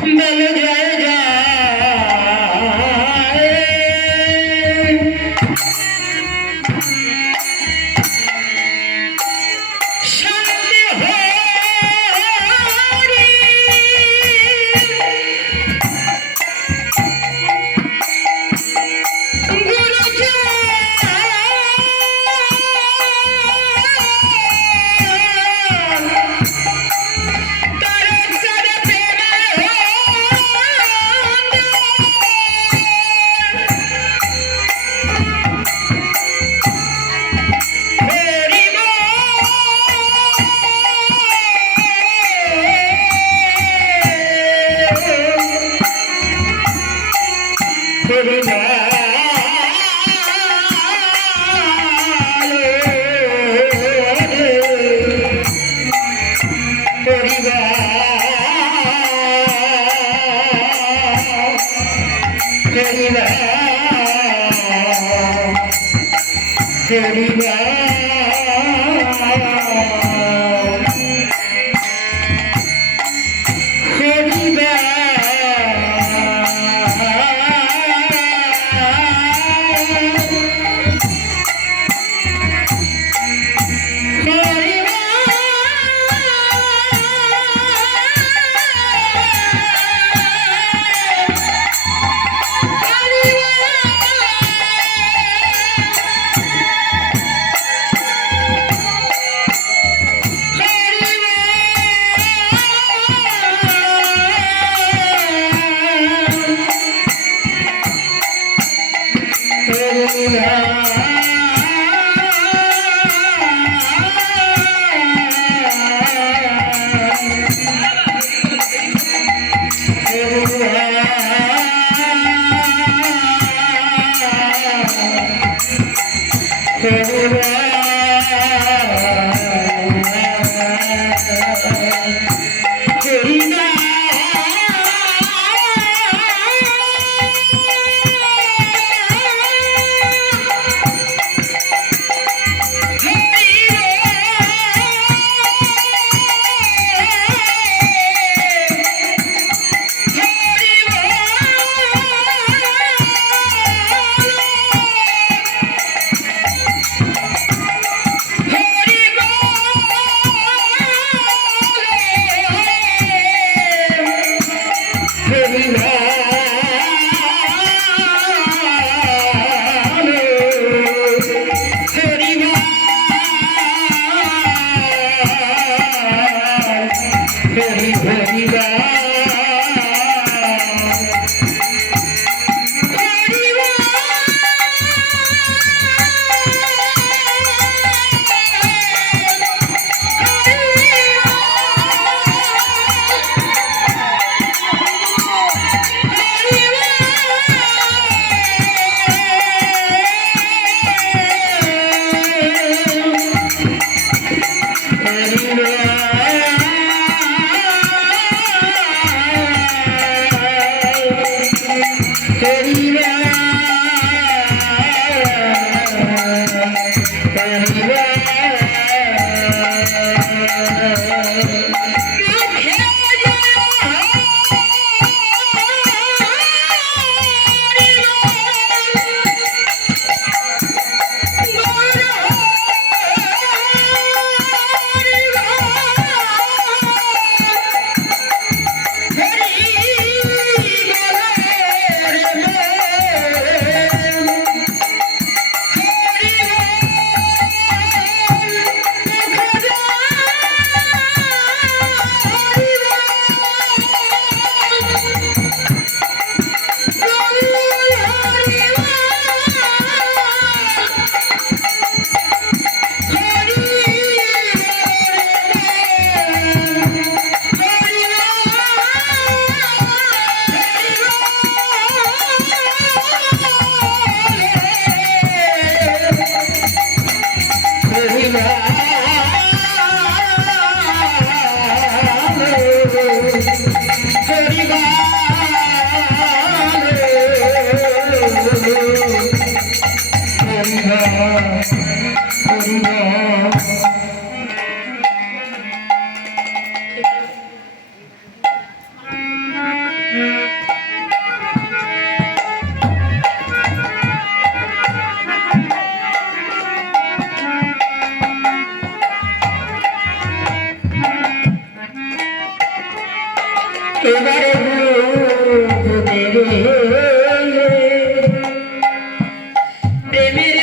বলে যায় যায় শান্তি হরি গুরু এবারে প্রেমের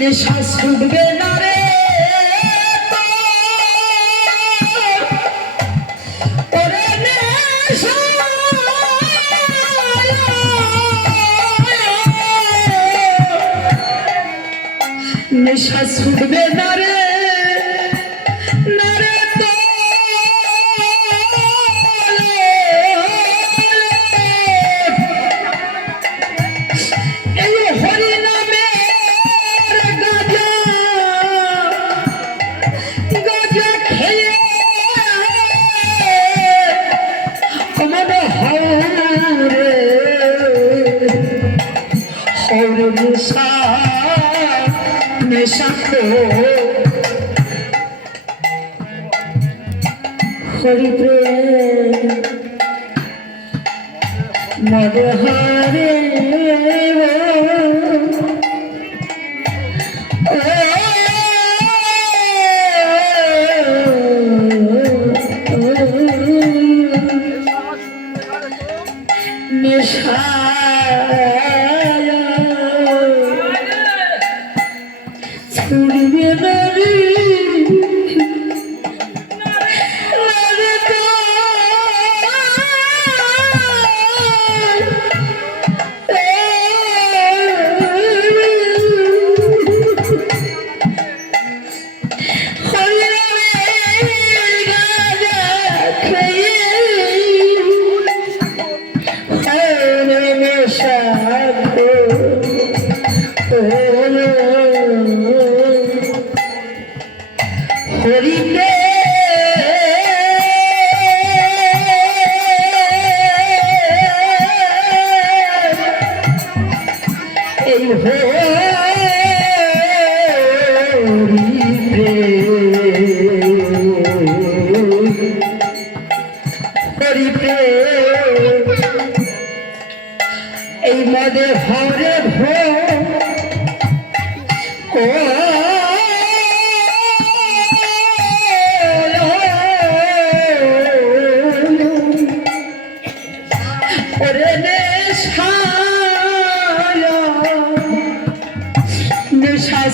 নেশা ছুটবে না রে নেশা ছুটবে না রে হরিপ্রেম মদহারে নেশা ছুড়বে না রে এই মদে হরে ভো ওরে নেশা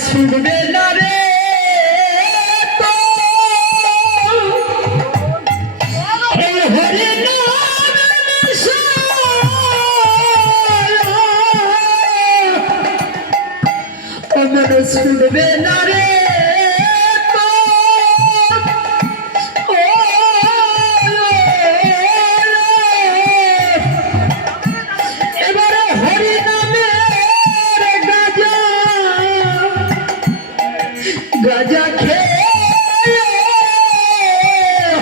ছুটবে না রে এই হরে মন ছুটবে না রে এবারে হরি নামের গাজা খেয়ে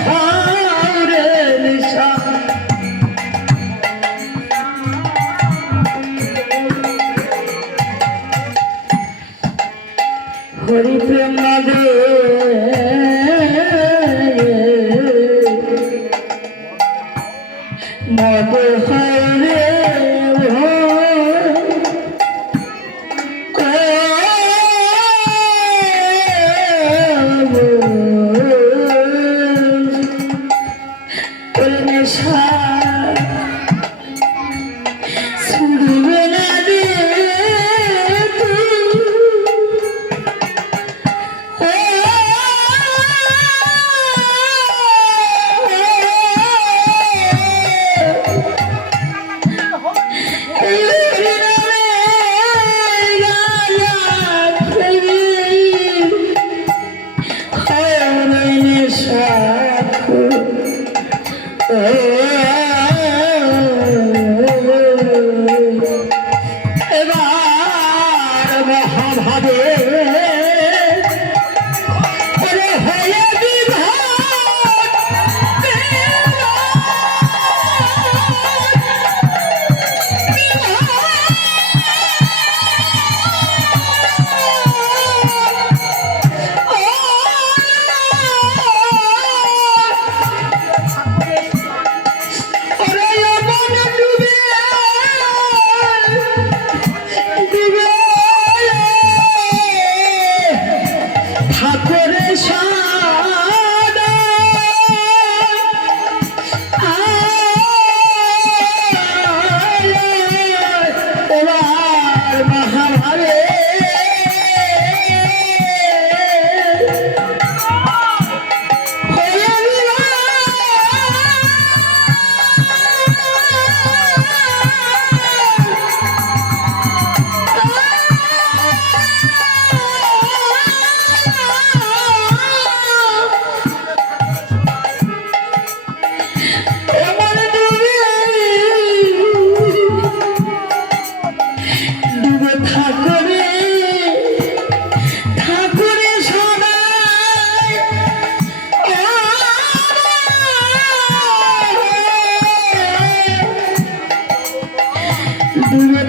হাওরে নিশা হরি প্রেম মাদে মদ হরে নেশা ছুড়বে না রে এবার মহাভাবে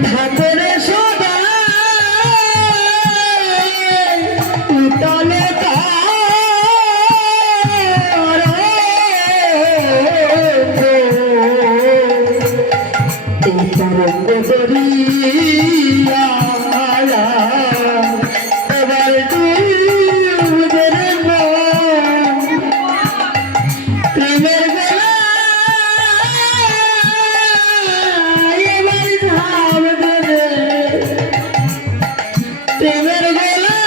ঠাকুরে সদা উতলে তরঙ্গ দরিয়া এবার ডুবের প্রেমের প্রেমের গলা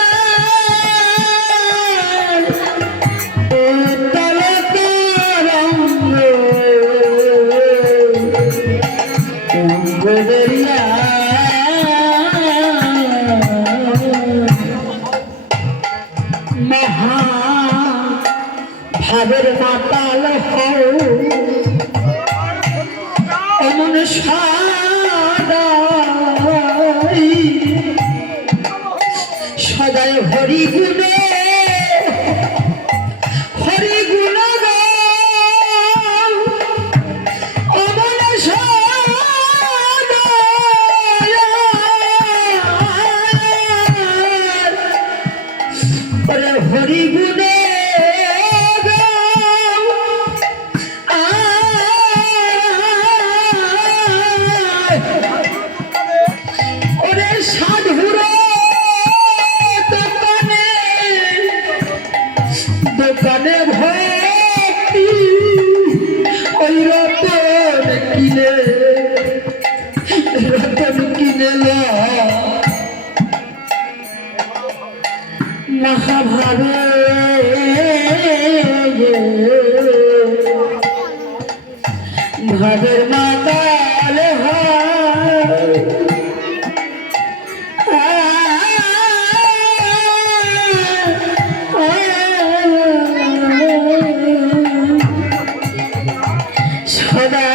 তলে তরঙ্গ দরিয়া মহা ভাবের মাতাল হও এমন সদাই হরি গুণে হরি গুণ অমন সদাই ভাবে ভাবের মাতাল হয় সদা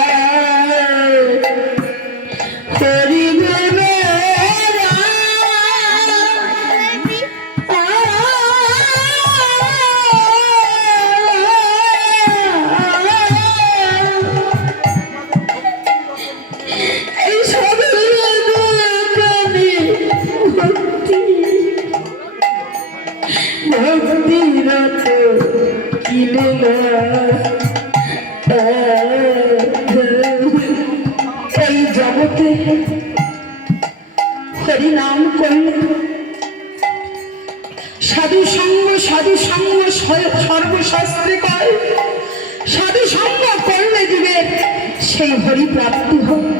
এই জগতে হরি নাম করলে সাধু সঙ্গ সর্বশাস্ত্রে কয় সাধু সঙ্গ করলে দিবে সেই হরি প্রাপ্তি হয়।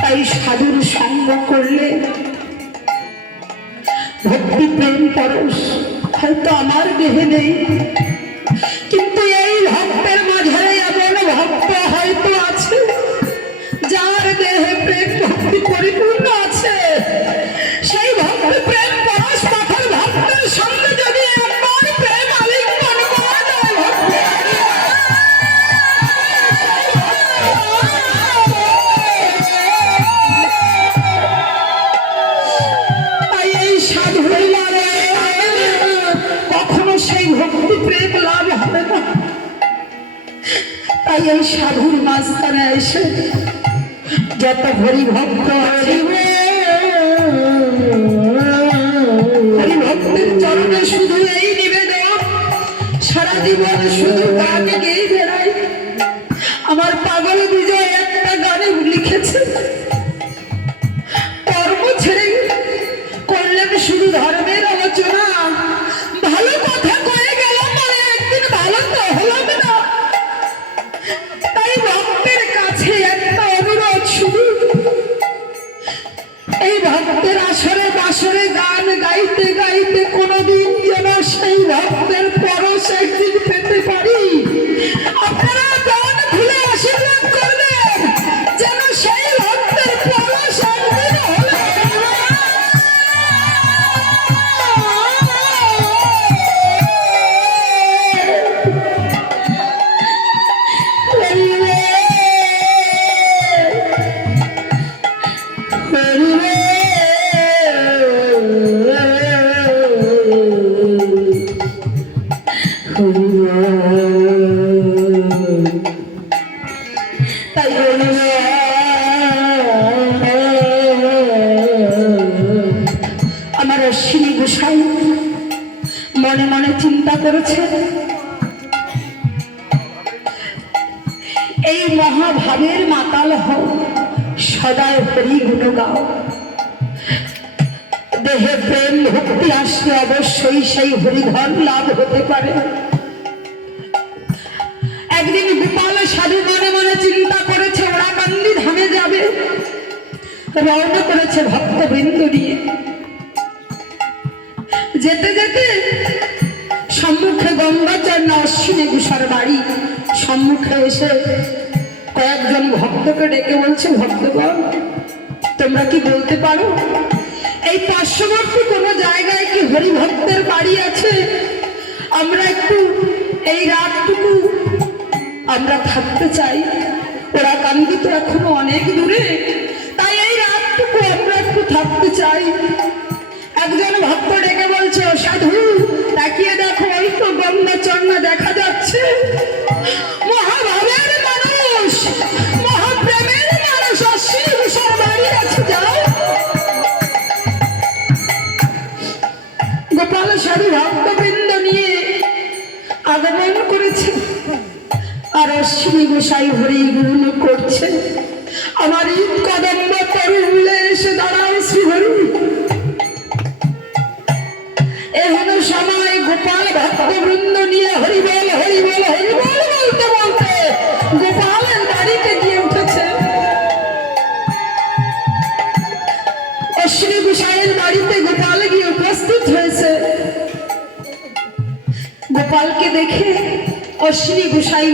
তাই সাধুর সঙ্গ করলে ভক্তি প্রেম পরশ হয়তো আমার দেহে নেই, কিন্তু এই ভক্তের মাঝে এমন ভক্ত হয়তো আছে যার দেহে প্রেম ভক্তি পরিপূর্ণ আছে। সেই ভক্তি প্রেম পরশ পাথর ভক্তের সঙ্গে যদি একবার প্রেম আলিঙ্গন করা যায় ভক্তি তাই এই সাধুর মানে কখনো সেই ভক্তি প্রেম লাভ হবে না। তাই এই সাধুর মাঝখানে এসে যত হরি ভক্ত হরি ভক্তের চরণে শুধু এই নিবেদন, সারা জীবন শুধু গান গেয়ে বেড়াই। আমার পাগল বিজয় একটা গানে লিখেছে, কর্ম ছেড়ে করলেন শুধু ধর্মের আলোচনা, ভালো কথা কয়ে গেলাম মানে একদিন ভালো তো হলাম না। তাই ভক্তের কাছে একটা অনুরোধ, শুধু এই ভক্তের আসরে বাসরে গান গাইতে গাইতে কোনোদিন যেন সেই ভক্তের পরশ একদিন পেতে পারি। আপনারা গান খুলে আশীর্বাদ করবেন যেন সেই ভক্তের পরশ একদিন হলে তাই আমার অশ্বিনী গোসাই মনে মনে চিন্তা করেছে, এই মহাভাবের মাতাল হও, সদায় হরি গুণ গাও। দেহে প্রেম ভক্তি আসলে অবশ্যই সেই হরিধন লাভ হতে পারে। একদিন গোপাল সাধু মনে মনে চিন্তা করেছে ওরাকান্দি ধামে যাবে, রওনা করেছে ভক্তবৃন্দ নিয়ে। যেতে যেতে সম্মুখে গঙ্গাচরণ অশ্বিনী গুসার বাড়ি সম্মুখে এসে কয়েকজন ভক্তকে ডেকে বলছে, ভক্তগণ তোমরা কি বলতে পারো এই পার্শ্ববর্তী কোনো জায়গায় কি হরিভক্তের বাড়ি আছে? আমরা একটু এই রাতটুকু আমরা থাকতে চাই। ওরা কান্দি তো এখনো অনেক দূরে, তাই এই রাতটুকু আমরা একটু থাকতে চাই। একজন ভক্ত ডেকে বলছে, সাধু তাকিয়ে দেখো, ওই তো গঙ্গাচরণা দেখা যাচ্ছে। মহাভাবের মানুষ, মহাপ্রেমের মানুষ অশ্বিনী ঘোষার বাড়ি আছে, যাও। গোপাল সাধু ভক্তবৃন্দ নিয়ে আগমন করেছে, আর অশ্বিনী গোসাই হরি গুণ করছে। আমার ঈদ কদম্ব তরু ভুলে এসে দাঁড়ায় শ্রীহরি। এহেন সময় গোপাল ভক্তবৃন্দ নিয়ে হরি বল হরি বল হরি বল বলতে বলতে গোপালের বাড়িতে গিয়ে উঠেছে। অশ্বিনী গোসাইয়ের বাড়িতে গোপাল গিয়ে উপস্থিত হয়েছে। গোপালকে দেখে অশ্বিনী গোসাই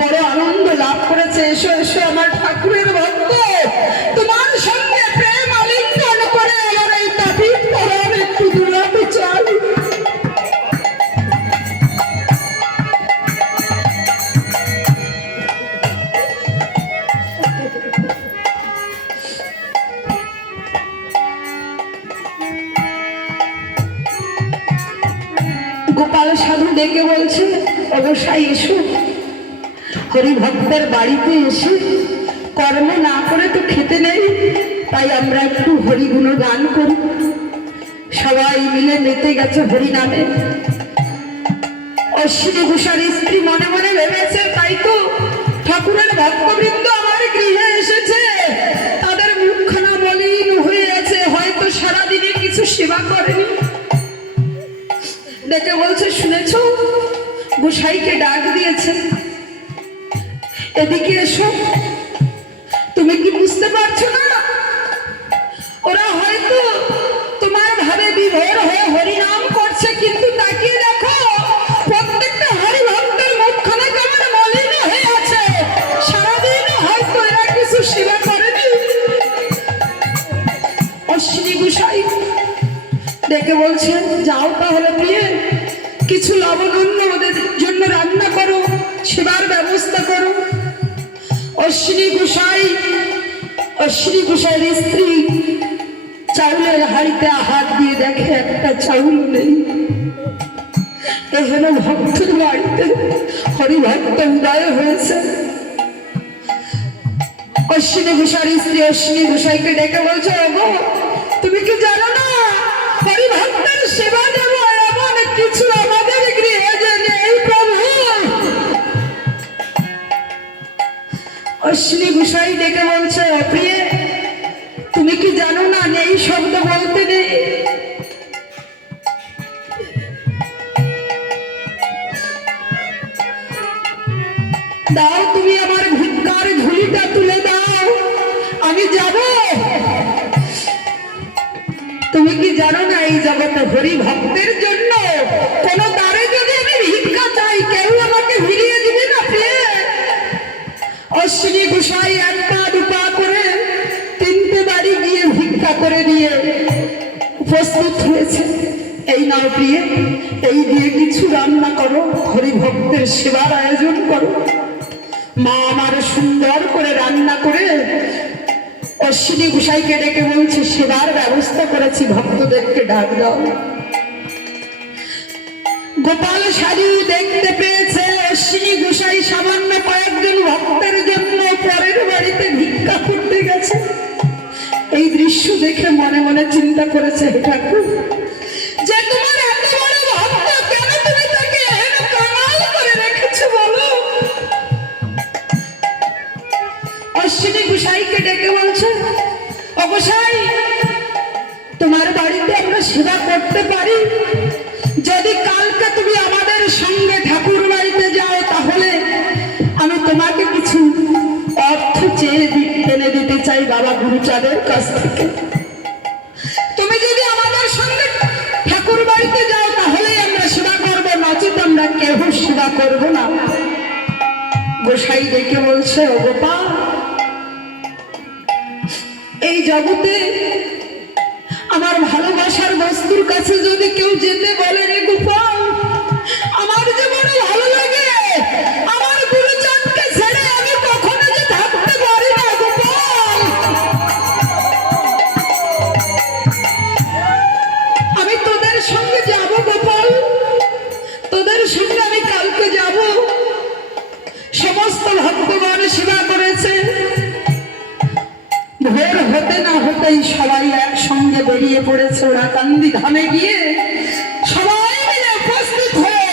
বড় আনন্দ লাভ করেছে। এসো এসো আমার ঠাকুরের ভক্ত, তোমার সঙ্গে প্রেম আলিঙ্গন করে আমার এই তাবিজ পরার একটু দুলাতে চাই। গোপাল সাধু ডেকে বলছে, অবশ্যই এসো। হরিভক্তের বাড়িতে এসে কর্ম না করে তো খেতে নেই, তাই আমরা একটু হরিগুণ গান করি। সবাই মিলে মেতে গেছে হরি নামে। অশ্বিনী ঘোষার স্ত্রী মনে মনে ভেবেছে, তাই তো ঠাকুরের ভক্তবৃন্দ আমার গৃহে এসেছে, তাদের মুখখানা মলিন হয়ে আছে, হয়তো সারাদিনে কিছু সেবা করেনি। ডেকে বলছে, শুনেছ গোসাইকে ডাক দিয়েছে, এদিকে এসো। তুমি কি বুঝতে পারছো না? ওরা হয়তো তোমার ভাবে বিভোর হয়ে হরিনাম করছে, কিন্তু তাকিয়ে দেখো প্রত্যেকটা হরিভক্তের মুখখানা কেমন মলিন হয়ে আছে, সারাদিন হয়তো এরা কিছু সেবা করেনি। অশ্বিনী গোসাই ডেকে বলছেন, যাও তাহলে প্রিয়ে, কিছু লবণান্ন ওদের জন্য রান্না করো, সেবার ব্যবস্থা করো। অশ্বিনী গোসাইয়ের স্ত্রী চাউলের হাড়িতে হাত দিয়ে দেখে একটা চাউল নেই। এখানে ভক্তের বাড়িতে হরিভক্ত উদয় হয়েছে। অশ্বিনী গোসাইয়ের স্ত্রী অশ্বিনী গোসাইকে ডেকে বলছে, ওগো তুমি কি জানো না হরিভক্তের সেবা দেব এমন কিছু আমাদের গৃহে যে নেই প্রভু। অশ্বিনী গোসাই ডেকে বলছে, প্রিয়ে তুমি কি জানো না নেই শব্দ বলতে নেই। দাও তুমি আমার ভিক্ষার ঝুলিটা তুলে দাও, আমি যাব। তুমি কি জানো না এই জগতে হরি ভক্তের জন্য কোন দ্বারে যদি আমি ভিক্ষা চাই কেউ আমাকে ফিরিয়ে দিবে না প্রিয়ে। অশ্বিনী গোসাই এক পা দুপা করে তিনটে বাড়ি গিয়ে ভিক্ষা করে নিয়ে উপস্থিত হয়েছে। এই নাও প্রিয়ে, এই দিয়ে কিছু রান্না করো, হরিভক্তের সেবার আয়োজন করো। মা আমার সুন্দর করে রান্না করে অশ্বিনী গোসাইকে ডেকে বলছে, সেবার ব্যবস্থা করেছি, ভক্তদেরকে ডাক দাও। গোপাল সাধু দেখতে পেয়েছে অশ্বিনী গোসাই সামান্য কয়েকজন ভক্তের জন্য পরের বাড়িতে ভিক্ষা করতে গেছে। এই দৃশ্য দেখে মনে মনে চিন্তা করেছে, হে ঠাকুর, যে তোমার এত বড় ভক্ত, কেন তুমি তাকে এহেন কাঙাল করে রেখেছো বলো। অশ্বিনী গোসাইকে ডেকে বলছে, ও গোসাই, তোমার বাড়িতে আমরা সেবা করতে পারি, যদি কালকে তুমি আমাদের সঙ্গে ঠাকুর বাড়িতে যাও তাহলে আমি তোমাকে কিছু অর্থ চেয়ে এনে দিতে চাই বাবা গুরুচাঁদের কাছ থেকে। তুমি যদি আমাদের সঙ্গে ঠাকুর বাড়িতে যাও তাহলেই আমরা সেবা করবো, নচেত আমরা কেউ সেবা করব না। গোসাই ডেকে বলছে, ও গোপাল, এই জগতে আমার ভালোবাসার বস্তুর কাছে যদি কেউ যেতে বলে, রে গোপাল, আমার যে বড় ভালো লাগে, আমার গুরুচাঁদকে ছেড়ে আমি কখনো যে থাকতে পারি না গোপাল। আমি তোদের সঙ্গে যাব গোপাল, তোদের সঙ্গে আমি কালকে যাব। সমস্ত ভক্তগণ সেবা করেছে। ভোর হতে না হতেই সবাই একসঙ্গে বেরিয়ে পড়েছে ওরাকান্দি ধামে গিয়ে। সবাই মিলে উপস্থিত হয়ে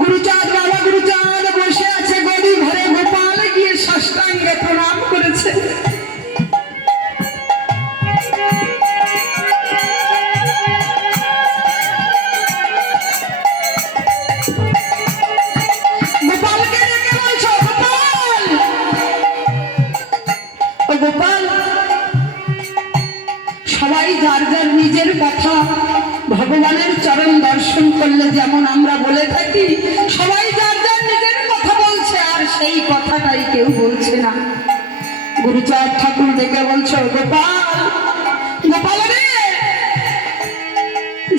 গুরুচাঁদ, বাবা গুরুচাঁদ বসে আছে গদি ঘরে। গোপাল গিয়ে সাষ্টাঙ্গে প্রণাম করেছে। গোপালকে ডেকে বলছো, গোপাল, ও গোপাল, সবাই যার যার নিজের কথা ভগবানের চরণ দর্শন করলে যেমন আমরা বলে থাকি, সবাই যার যার নিজের কথা বলছে আর সেই কথাটাই কেউ বলছে না। গুরুচাঁদ ঠাকুর ডেকে বলছো, গোপাল, গোপাল রে,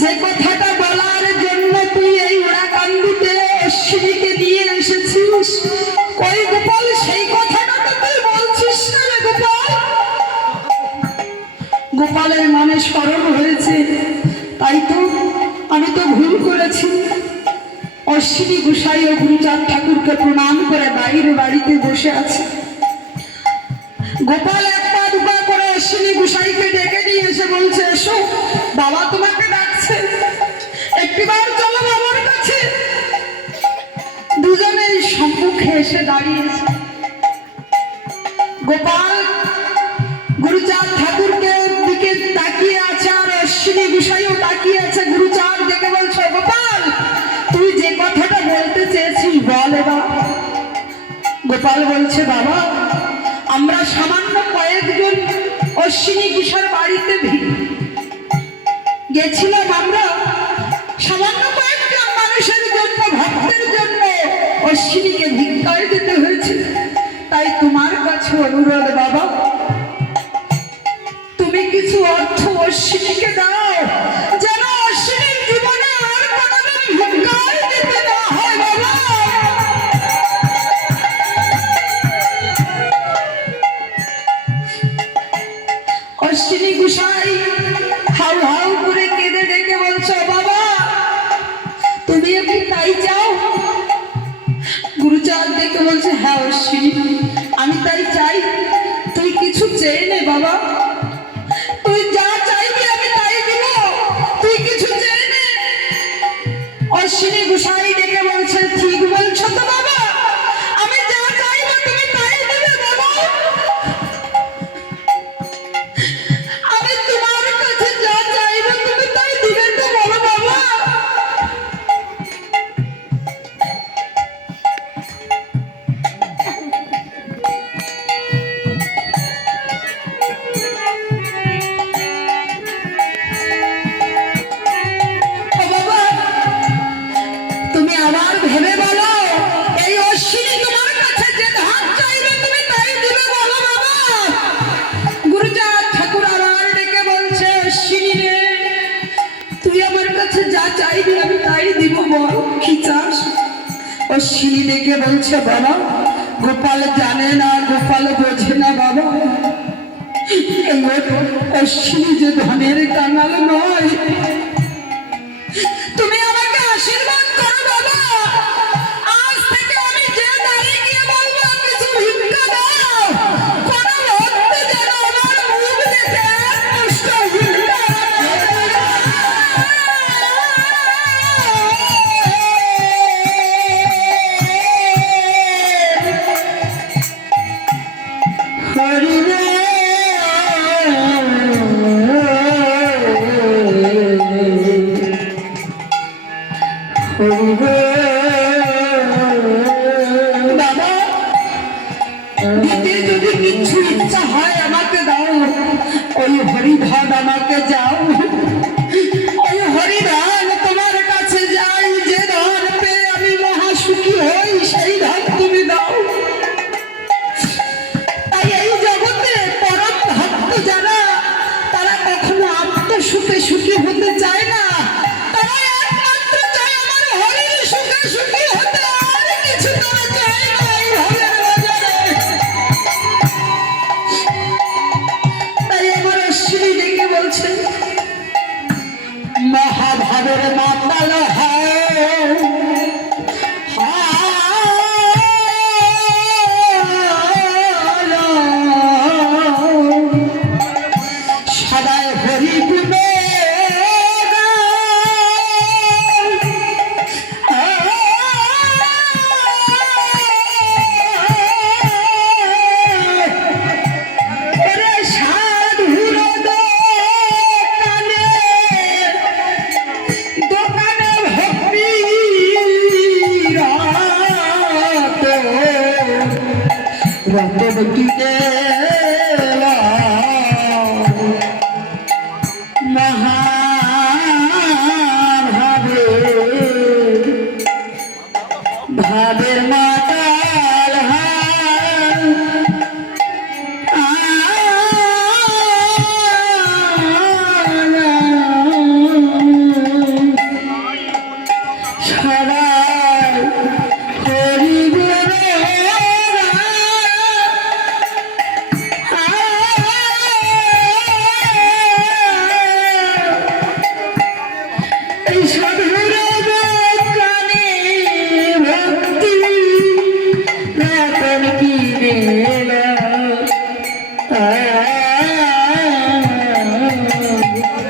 যে কথাটা বলার জন্য তুই এই ওড়াকান্দিতে অশ্বিনীকে নিয়ে এসেছিস, কই গোপাল সেই কথাটা তো তুই বলছিস না রে গোপাল। গোপালের মনে স্মরণ হয়েছে, তাই তো আমি তো ভুল করেছি। অশ্বিনী গোসাই ও গুরুচাঁদ ঠাকুরকে প্রণাম করে বাইরে বাড়িতে বসে আছে। গোপাল একটা দুপা করে অশ্বিনী গোসাইকে ডেকে নিয়ে এসে বলছে, এসো বাবা তোমাকে ডাকছে, একটিবার চলো বাবার কাছে। দুজনেই সম্মুখে এসে দাঁড়িয়েছে। গোপাল গুরুচাঁদ ঠাকুরকে দিকে তাকিয়ে আছে আর অশ্বিনী গোসাইও তাকিয়ে আছে। গুরুচাঁদ ডেকে বলছে, গোপাল তুই যে কথাটা বলতে চেয়েছিস বল এবার। গোপাল বলছে, বাবা আমরা সামান্য কয়েকজন অশ্বিনী গোসার বাড়িতে গেছিলাম, আমরা সামান্য কয়েকজন মানুষের জন্য, ভক্তের জন্য অশ্বিনীকে ভিক্ষায় দিতে হয়েছে। তাই তোমার কাছে অনুরোধ বাবা, তুমি কিছু অর্থ অশ্বিনীকে দাও, যেন অশ্বিনীর জীবনে আর কোনোদিন ভিক্ষায় দিতে না হয় বাবা। অশ্বিনী গোসাই হাউ হাউ করে কেঁদে ডেকে বলছো, বাবা তুমিও কি তাই চাও? গুরুচাঁদ ডেকে বলছে, হ্যাঁ অশ্বিনী আমি তাই চাই। তুই কিছু চেয়ে নে বাবা, তুই যা চাইবি আমি তাই দিব, তুই কিছু চেয়ে নে। অশ্বিনী গোসাই ডেকে বলছে, ঠিক বলছো তো বাবা, আমি যা চাইবো তুমি তাই দিবে বাবা। আমি তোমার কাছে যা চাইবো তুমি তাই দিবে তো বলো বাবা। অশ্বিনী ডেকে বলছে, বাবা গোপাল জানে না, গোপাল বোঝে না বাবা, এই অশ্বিনী যে ধনের কাঙাল নয়। তুমি আমাকে আশীর্বাদ করো বাবা, আজ থেকে আমি যে দাঁড়িয়ে গিয়ে বলবো কিছু ভিক্ষা দাও, কোনো ভক্ত যেন আমার মুখ দেখে কষ্ট ভিক্ষা। বাবা দিতে যদি কিছু ইচ্ছা হয় আমাকে দাও, ওই হরিধন আমাকে যাও, ওই হরিধন তোমার কাছে যাই, যে ধন পেয়ে আমি মহাসুখী হই সেই ধন তুমি দাও। তাই এই জগতে পরম ভক্ত যারা, তারা কখনো আত্মসুখে সুখী হতে চায় না, তারা একমাত্র চায় আমার হরির সুখে সুখী হতে, আর কিছু তারা চায় না এই ভবের বাজারে। তাই আমার অশ্বিনী ডেকে বলছে, মহাভাবের মাতাল সদায় হরি গুণে সাধুর দোকানে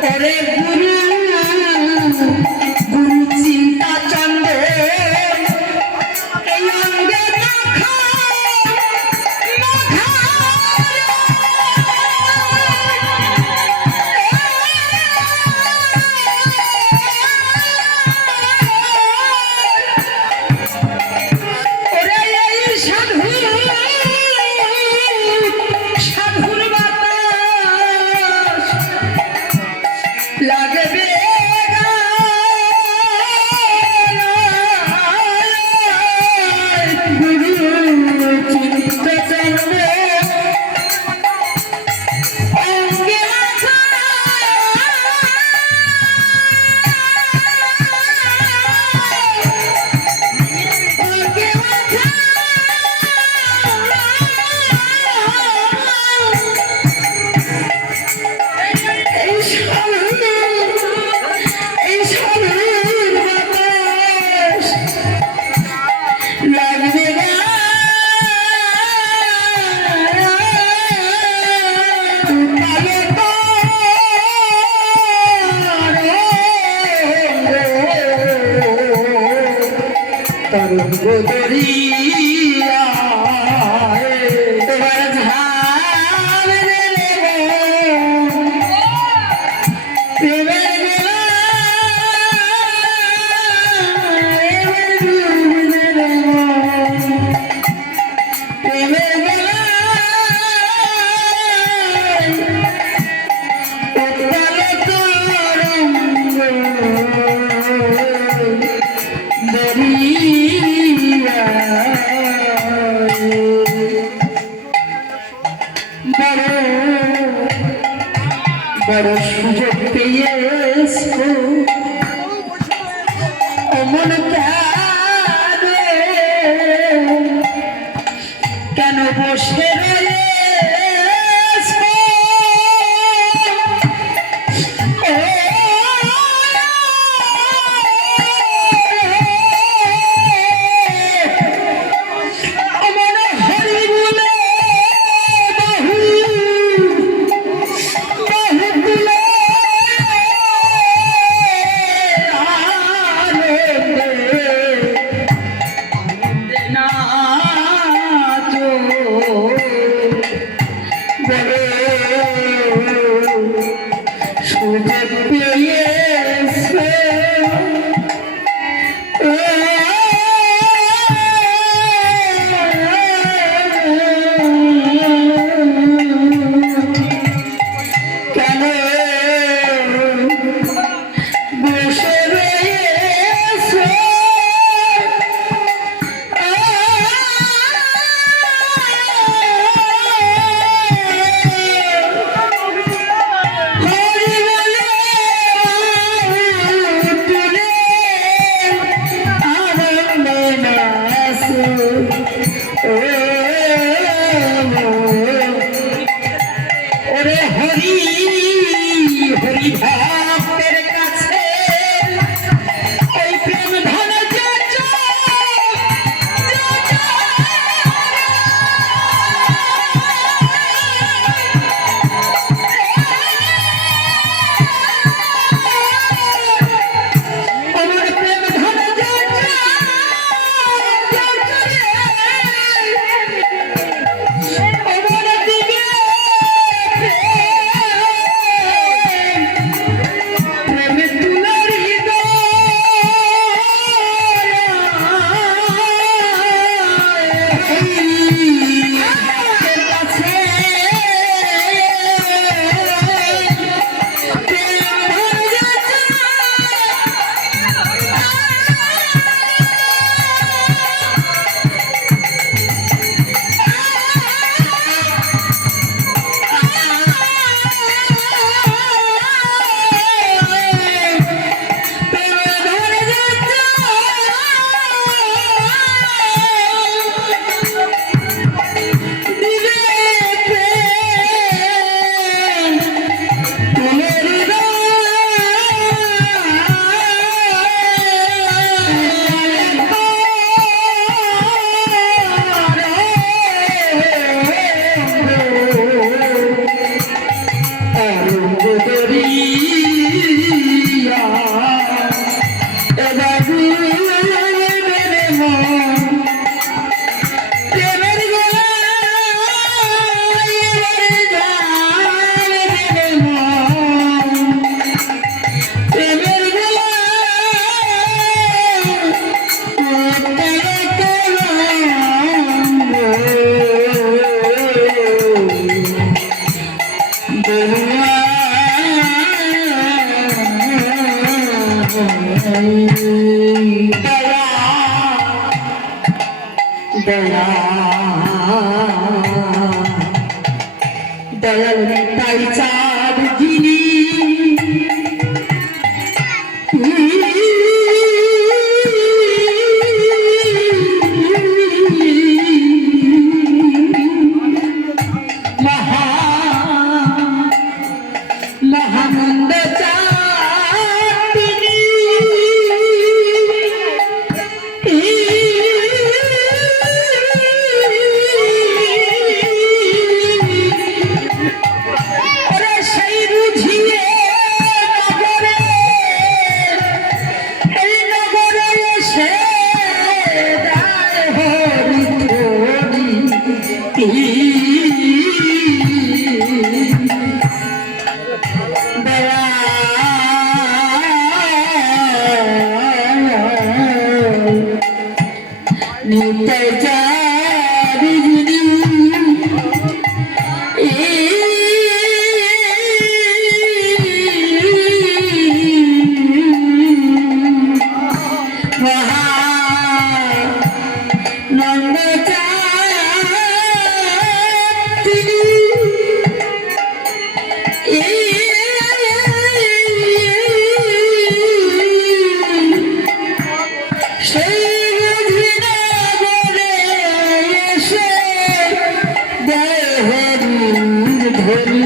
ওরে গুরু গুরু চিন্তা চন্দ্র এই অঙ্গে বড় সুযোগ পেয়েছো অমন কেন বসে রয়েছো অমন হরি বলে দয়াল তাই চার যিনি মহানন্দ নিতাই চারি যিনি মহানন্দ তিনি সেই ধরি